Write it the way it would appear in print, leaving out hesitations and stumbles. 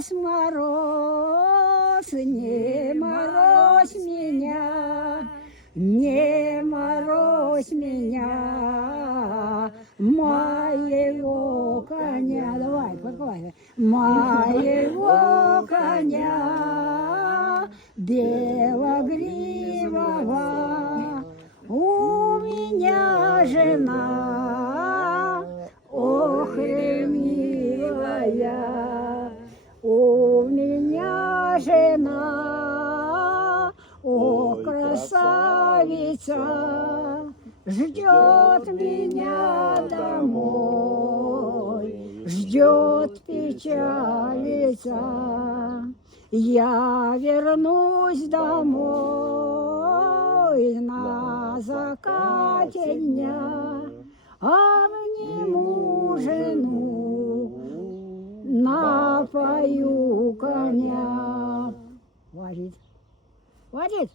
мороз, мороз, не морозь меня, не морозь меня, моего коня. Давай, подпевай. Моего коня белогривого, у меня жена, ох, милая, у меня жена, о, красавица, ждет меня домой, ждет, печалится. Я вернусь домой на закате дня, обниму жену, напою коня. Хватит. Хватит.